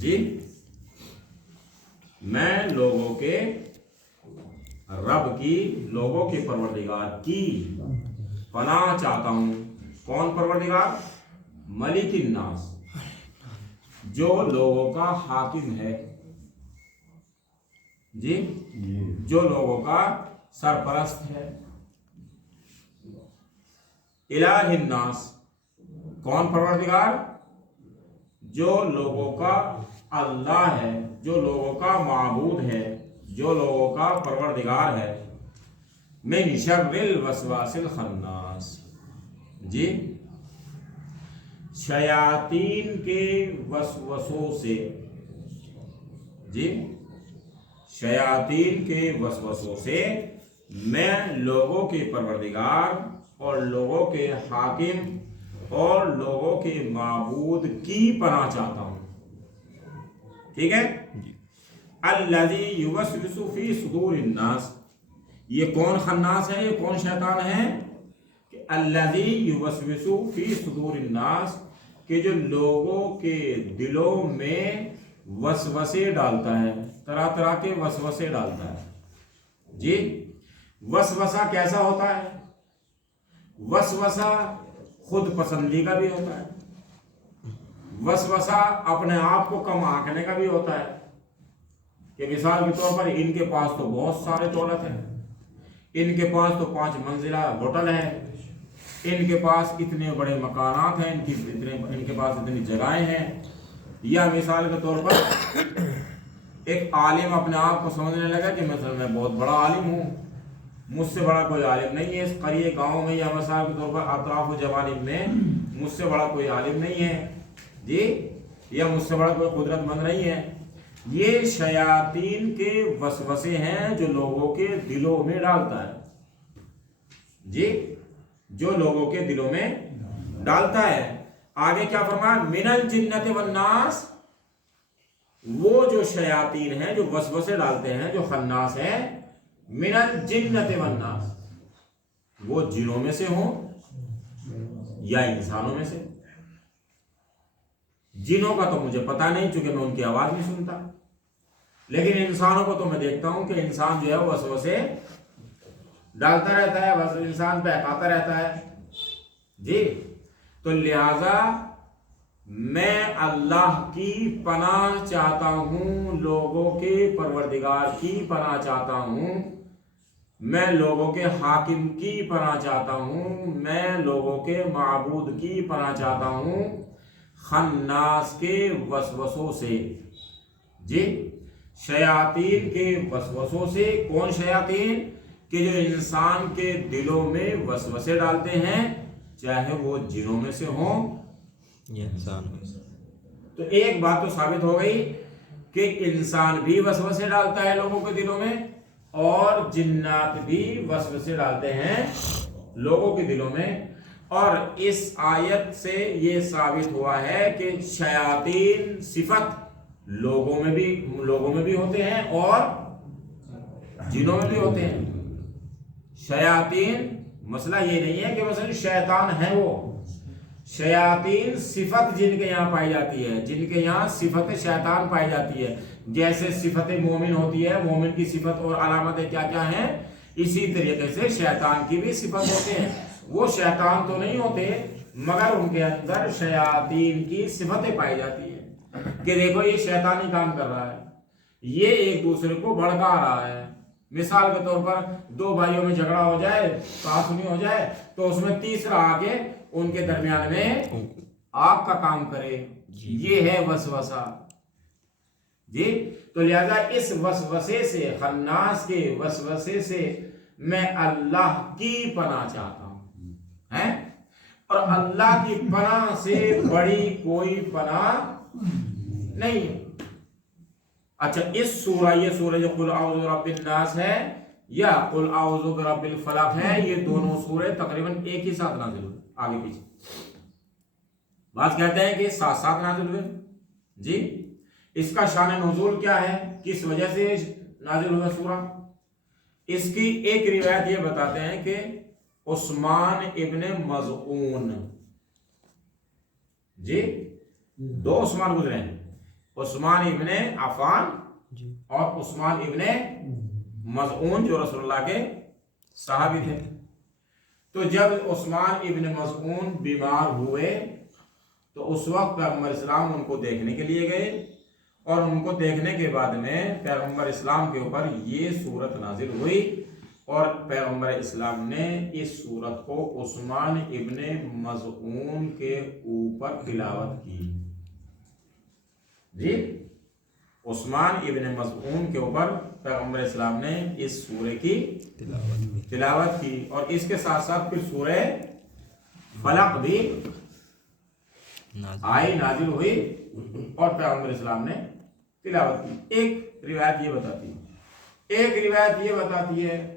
جی میں لوگوں کے رب کی، لوگوں کے پروردگار کی پناہ چاہتا ہوں۔ کون پروردگار؟ ملک الناس، جو لوگوں کا حاکم ہے، جی جو لوگوں کا سرپرست ہے۔ الہ الناس، کون پروردگار؟ جو لوگوں کا اللہ ہے، جو لوگوں کا معبود ہے، جو لوگوں کا پروردگار ہے۔ من شر الوسواس الخناس، جی شیاطین کے وسوسوں سے، جی شیاطین کے وسوسوں سے میں لوگوں کے پروردگار اور لوگوں کے حاکم اور لوگوں کے معبود کی پناہ چاہتا ہوں۔ ٹھیک ہے؟ الذی یوسوس فی صدور الناس، یہ کون خناس ہے، یہ کون شیطان ہے؟ کہ الذی یوسوس فی صدور الناس، کہ جو لوگوں کے دلوں میں وسوسے ڈالتا ہے، طرح طرح کے وسوسے ڈالتا ہے۔ جی وسوسہ کیسا ہوتا ہے؟ وسوسہ خود پسندی کا بھی ہوتا ہے، وسوسہ اپنے آپ کو کم آنکنے کا بھی ہوتا ہے، کہ مثال کے طور پر ان کے پاس تو بہت سارے دولت ہیں، ان کے پاس تو 5 منزلہ ہوٹل ہے، ان کے پاس اتنے بڑے مکانات ہیں، ان کے پاس اتنی جگہیں ہیں۔ یا مثال کے طور پر ایک عالم اپنے آپ کو سمجھنے لگا کہ مثلا میں بہت بڑا عالم ہوں، مجھ سے بڑا کوئی عالم نہیں ہے اس قریے گاؤں میں، یا مثال کے طور پر اطراف و جوانب میں مجھ سے بڑا کوئی عالم نہیں ہے، جی یا مجھ سے بڑا کوئی قدرت مند نہیں ہے۔ یہ شیاطین کے وسوسے ہیں جو لوگوں کے دلوں میں ڈالتا ہے، جی جو لوگوں کے دلوں میں ڈالتا ہے۔ آگے کیا فرمایا؟ من الجنت والناس، وہ جو شیاطین ہیں جو وسوسے ڈالتے ہیں، جو خناس ہیں، من الجنت والناس، وہ جنوں میں سے ہوں یا انسانوں میں سے۔ جنوں کا تو مجھے پتا نہیں چونکہ میں ان کی آواز نہیں سنتا، لیکن انسانوں کو تو میں دیکھتا ہوں کہ انسان جو ہے وہ وسوسے ڈالتا رہتا ہے، بس انسان بہکاتا رہتا ہے۔ جی تو لہذا میں اللہ کی پناہ چاہتا ہوں، لوگوں کے پروردگار کی پناہ چاہتا ہوں، میں لوگوں کے حاکم کی پناہ چاہتا ہوں، میں لوگوں کے معبود کی پناہ چاہتا ہوں خناس کے وسوسوں سے، جی شیاطین کے وسوسوں سے۔ کون شیاطین؟ کہ جو انسان کے دلوں میں وسوسے ڈالتے ہیں، چاہے وہ جنوں میں سے ہوں یہ انسان تو ایک بات تو ثابت ہو گئی کہ انسان بھی وسوسے ڈالتا ہے لوگوں کے دلوں میں، اور جنات بھی وسوسے ڈالتے ہیں لوگوں کے دلوں میں۔ اور اس آیت سے یہ ثابت ہوا ہے کہ شیاطین صفت لوگوں میں بھی ہوتے ہیں اور جنوں میں بھی ہوتے ہیں۔ شیاطین مسئلہ یہ نہیں ہے کہ مثلا شیطان ہے، وہ شیاطین صفت جن کے یہاں پائی جاتی ہے، جن کے یہاں صفت شیطان پائی جاتی ہے۔ جیسے صفت مومن ہوتی ہے، مومن کی صفت اور علامتیں کیا کیا ہیں، اسی طریقے سے شیطان کی بھی صفت ہوتے ہیں۔ وہ شیطان تو نہیں ہوتے مگر ان کے اندر شیاطین کی صفتیں پائی جاتی ہیں کہ دیکھو یہ شیطانی کام کر رہا ہے، یہ ایک دوسرے کو بھڑکا رہا ہے۔ مثال کے طور پر 2 بھائیوں میں جھگڑا ہو جائے، کہاسنی ہو جائے، تو اس میں تیسرا آگے ان کے درمیان میں آگ کا کام کرے، یہ ہے وسوسہ۔ جی تو لہذا اس وسوسے سے، خناس کے وسوسے سے میں اللہ کی پناہ چاہتا ہوں، ہیں؟ اور اللہ کی پناہ سے بڑی کوئی پناہ نہیں۔ اچھا اس سورہ، یہ سورہ جو قل اعوذ برب الناس ہے یا قل اعوذ برب الفلق ہے، یہ دونوں سورے تقریباً ایک ہی ساتھ نازل ہوئے، آگے پیچھے۔ بعض کہتے ہیں کہ ساتھ ساتھ نازل ہوئے۔ جی اس کا شان نزول کیا ہے، کس وجہ سے نازل ہوا سورہ؟ اس کی ایک روایت یہ بتاتے ہیں کہ عثمان ابن مظعون، جی 2 عثمان گزرے ہیں، عثمان ابن عفان اور عثمان ابن مظعون جو رسول اللہ کے صحابی تھے. تو جب عثمان ابن مظعون بیمار ہوئے تو اس وقت پیغمبر اسلام ان کو دیکھنے کے لیے گئے، اور ان کو دیکھنے کے بعد میں پیغمبر اسلام کے اوپر یہ صورت نازل ہوئی، اور پیغمبر اسلام نے اس صورت کو عثمان ابن مظعون کے اوپر تلاوت کی. جی عثمان ابن مظعون کے اوپر پیغمبر اسلام نے اس سورے کی تلاوت کی، اور اس کے ساتھ ساتھ پھر سورہ فلق بھی آئی، نازل ہوئی، اور پیغمبر اسلام نے تلاوت کی. ایک روایت یہ بتاتی ہے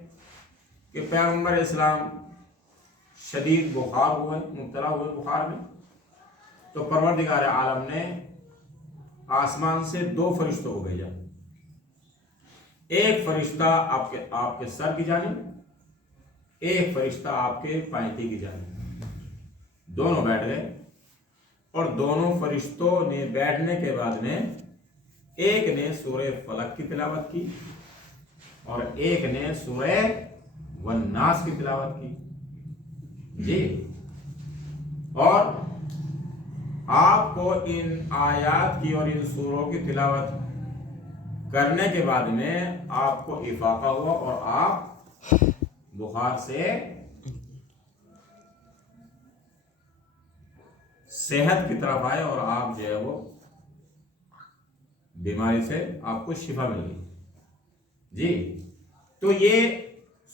کہ پیغمبر اسلام شدید بخار ہوئے، مبتلا ہوئے بخار میں، تو پروردگار عالم نے آسمان سے 2 فرشتوں کو بھیجا. ایک فرشتہ آپ کے سر کی جانب، ایک فرشتہ آپ کے پائنتی کی جانب. دونوں بیٹھ گئے، اور دونوں فرشتوں نے بیٹھنے کے بعد میں ایک نے سورہ فلق کی تلاوت کی، اور ایک نے سورہ والناس کی تلاوت کی. جی اور آپ کو ان آیات کی اور ان سوروں کی تلاوت کرنے کے بعد میں آپ کو افاقہ ہوا، اور آپ بخار سے صحت کی طرف آئے، اور آپ جو ہے وہ بیماری سے آپ کو شفا مل گئی. جی تو یہ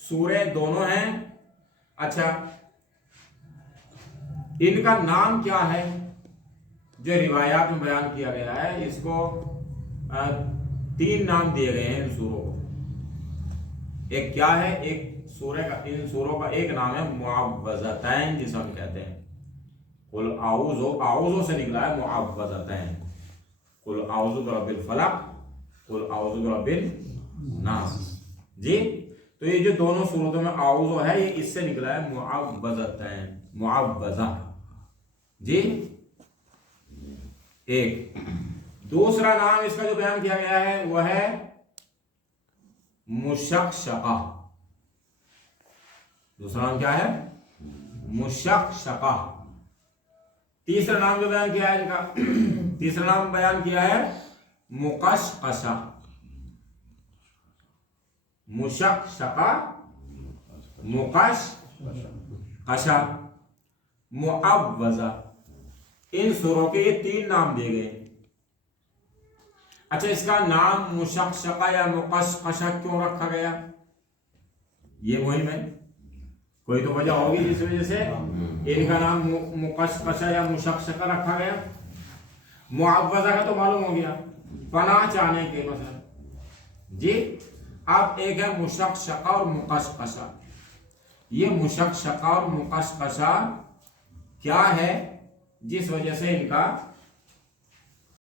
سورے دونوں ہیں. اچھا ان کا نام کیا ہے جو روایات میں بیان کیا گیا ہے؟ اس کو 3 نام دیے گئے ہیں ان سوروں کو. ایک کیا ہے؟ ایک سورہ کا، ان سوروں کا ایک نام ہے معوذتین، جسے ہم کہتے ہیں. قل اعوذ سے نکلا ہے معوذتین. قل اعوذ برب الفلق، قل اعوذ برب الناس. جی تو یہ جو دونوں صورتوں میں اعوذ ہے، یہ اس سے نکلا ہے معوذتین، معوذہ. جی ایک. دوسرا نام اس کا جو بیان کیا گیا ہے وہ ہے مشقشقہ. دوسرا نام کیا ہے؟ مشقشقہ. تیسرا نام جو بیان کیا ہے ان کا، تیسرا نام بیان کیا ہے مقشقشہ. مشقشقہ، مقشقشہ، معوذہ. ان سوروں کے یہ 3 نام دیے گئے. اچھا اس کا نام مشقشقہ یا مقشقشہ کیوں رکھا گیا؟ یہ مہم ہے، کوئی تو وجہ ہوگی جس وجہ سے ان کا نام مقشقشہ یا مشقشقہ رکھا گیا. معوذہ کا تو معلوم ہو گیا، پناہ چاہنے کے مثلا. جی اب ایک ہے مشقشقہ اور مقشقشہ. یہ مشقشقہ اور مقشقشہ کیا ہے جس وجہ سے ان کا